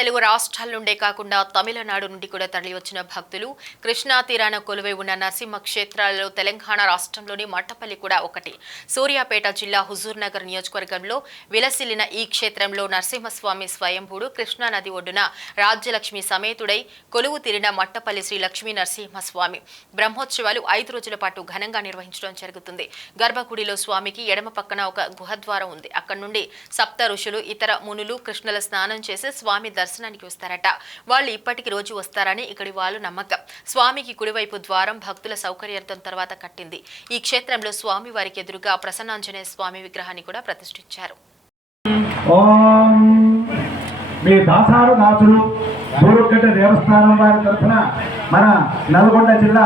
తెలుగు రాష్ట్రాల నుండే కాకుండా తమిళనాడు నుండి కూడా తరలివచ్చిన భక్తులు కృష్ణా తీరాన కొలువై ఉన్న నరసింహ క్షేత్రాలలో తెలంగాణ రాష్ట్రంలోని మట్టపల్లి కూడా ఒకటి. సూర్యాపేట జిల్లా హుజూర్ నగర్ నియోజకవర్గంలో విలసిల్లిన ఈ క్షేత్రంలో నరసింహస్వామి స్వయంభూడు కృష్ణా నది ఒడ్డున రాజ్యలక్ష్మి సమేతుడై కొలువు తీరిన మట్టపల్లి శ్రీ లక్ష్మీ నరసింహస్వామి బ్రహ్మోత్సవాలు 5 రోజుల పాటు ఘనంగా నిర్వహించడం జరుగుతుంది. గర్భగుడిలో స్వామికి ఎడమ పక్కన ఒక గుహద్వారం ఉంది. అక్కడి నుండి సప్త ఋషులు ఇతర మునులు కృష్ణుల స్నానం చేసి స్వామి దర్శనానికి వస్తారట. వాళ్ళు ఇప్పటికి రోజు వస్తారని ఇక్కడి వాళ్ళు నమ్మకం. స్వామికి కుడివైపు ద్వారం భక్తుల సౌకర్యార్థం తర్వాత కట్టింది. ఈ క్షేత్రంలో స్వామి వారికి ఎదురుగా ప్రసన్నాంజనేయ స్వామి విగ్రహాన్ని కూడా ప్రతిష్ఠించారు. మీ దాసారు దాసులు బూరుగడ్డ దేవస్థానం వారి తరఫున మన నల్గొండ జిల్లా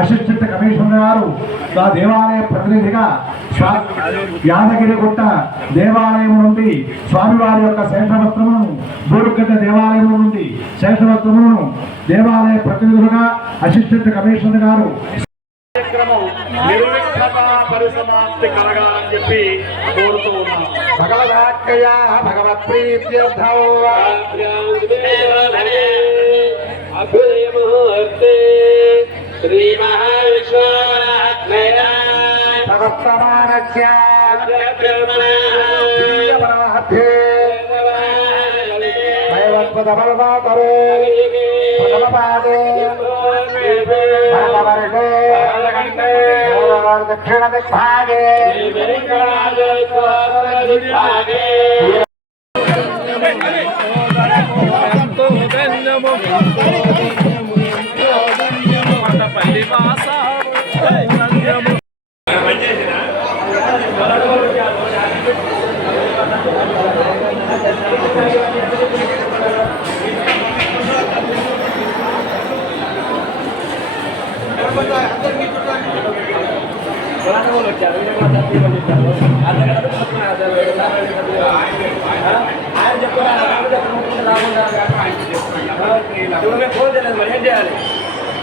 అసిస్టెంట్ కమిషనర్ గారు ఆ దేవాలయ ప్రతినిధిగా యాదగిరిగుట్ట దేవాలయం నుండి స్వామివారి యొక్క శేషవస్త్రములను బూరుగడ్డ దేవాలయం నుండి శేషవస్త్రములను దేవాలయ ప్రతినిధులుగా అసిస్టెంట్ కమిషనర్ గారు పరిసమాప్తి కలగాలని చెప్పి కోరుతూ ఉన్నాం. భగవదాఖ్యయా భగవత్ ప్రీత్యర్థం అభయముహూర్తే శ్రీ మహావిశ్వనాథ్మయ భగవత్తమానస్య ప్రియపరాధ్యే భగవత్పదబలవాతరే ప్రథమపాదే భగవర్షే దక్షిణ దిగ్భాగే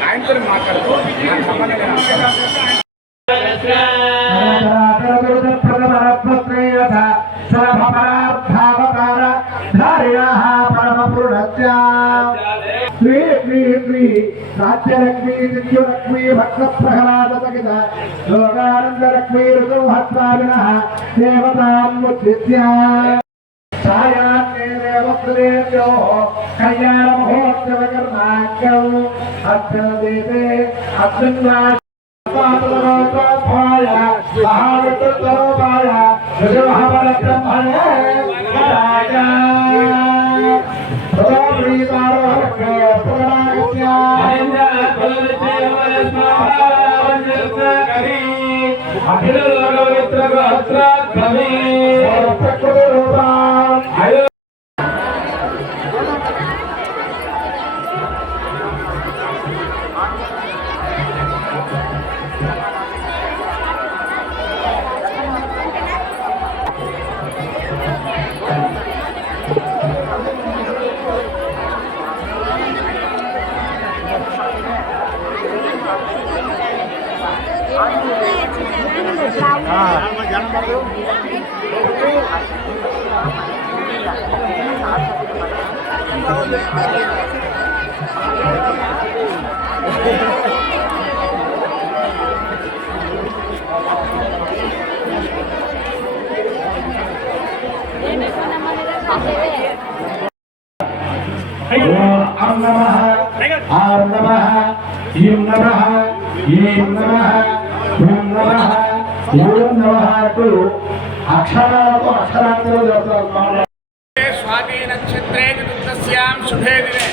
ఆయనతో మాట్లాడుతూ రాజ్యలక్ష్మీ దివ్యలక్ష్మీ భక్త ప్రహ్లాదగిత లోకానందలక్ష్మీ ఋతుహత్వామిన దేవతాముద్దిశ్య ఛాయాన్నే దేవత్రేభ్యో కళ్యాణ మహోత్సవకర్మాఖ్యం అర్చనదేవే అర్జున్వాయ మహావిష్ణుతోపాయ ఋషభవరబ్రహ్మణే రాజా అక్షరాలకు అక్షరాంతరం జరుగుతున్నారు. స్వాతి నక్షత్రే చతుర్థస్యాం శుభే దినే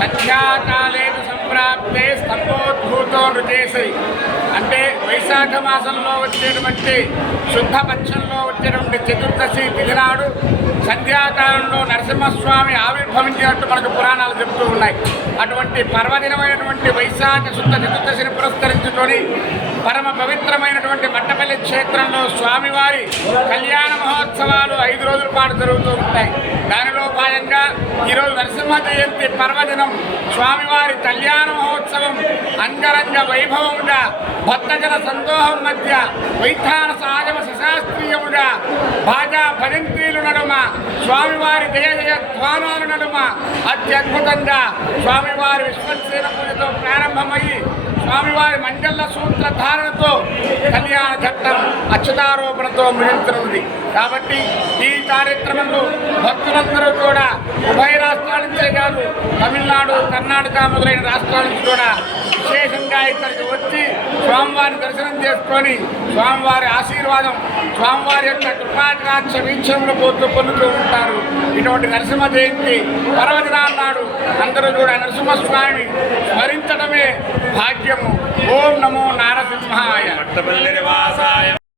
సంధ్యాకాలే సంప్రాప్తే స్తంభోద్భూతో నృచేసి అంటే వైశాఖ మాసంలో వచ్చేటువంటి శుద్ధపక్షంలో వచ్చేటువంటి చతుర్దశి తిథి నాడు సంధ్యాకాలంలో నరసింహస్వామి ఆవిర్భవించినట్టు మనకు పురాణాలు చెబుతూ ఉన్నాయి. అటువంటి పర్వదినమైనటువంటి వైశాఖ శుద్ధ చతుర్దశిని పురస్కరించుకొని పరమ పవిత్రమైనటువంటి మట్టపల్లి క్షేత్రంలో స్వామివారి కళ్యాణ మహోత్సవాలు 5 రోజుల పాటు జరుగుతూ ఉంటాయి. దానిలో భాగంగా ఈరోజు నరసింహ జయంతి పర్వదినం స్వామివారి కళ్యాణ మహోత్సవం అంగరంగ వైభవముగా భక్తజన సందోహం మధ్య వైఖాన సహజమ శశాస్త్రీయముగా బాజా భజంత్రీలు నడుమ స్వామివారి జయ జయ ధ్వానాల నడుమ అత్యద్భుతంగా స్వామివారి విశ్వసేన పూజతో ప్రారంభమయ్యి స్వామివారి మంగళ సూత్ర ధారణతో కళ్యాణ ఘట్టం అక్షతారోపణతో ముగించనుంది. కాబట్టి ఈ కార్యక్రమంలో భక్తులందరూ కూడా ఉభయ రాష్ట్రాల నుంచే కాదు, తమిళనాడు, కర్ణాటక మొదలైన రాష్ట్రాల నుంచి కూడా విశేషంగా ఇక్కడికి వచ్చి స్వామివారి దర్శనం చేసుకొని స్వామివారి ఆశీర్వాదం, స్వామివారి యొక్క కృపాకాక్ష వీక్షణలు పొందుతూ ఉంటారు. ఇటువంటి నరసింహ జయంతి పర్వదినాల నాడు అందరూ కూడా నరసింహస్వామిని స్మరించడమే భాగ్యము. ఓం నమో నారసింహాయ.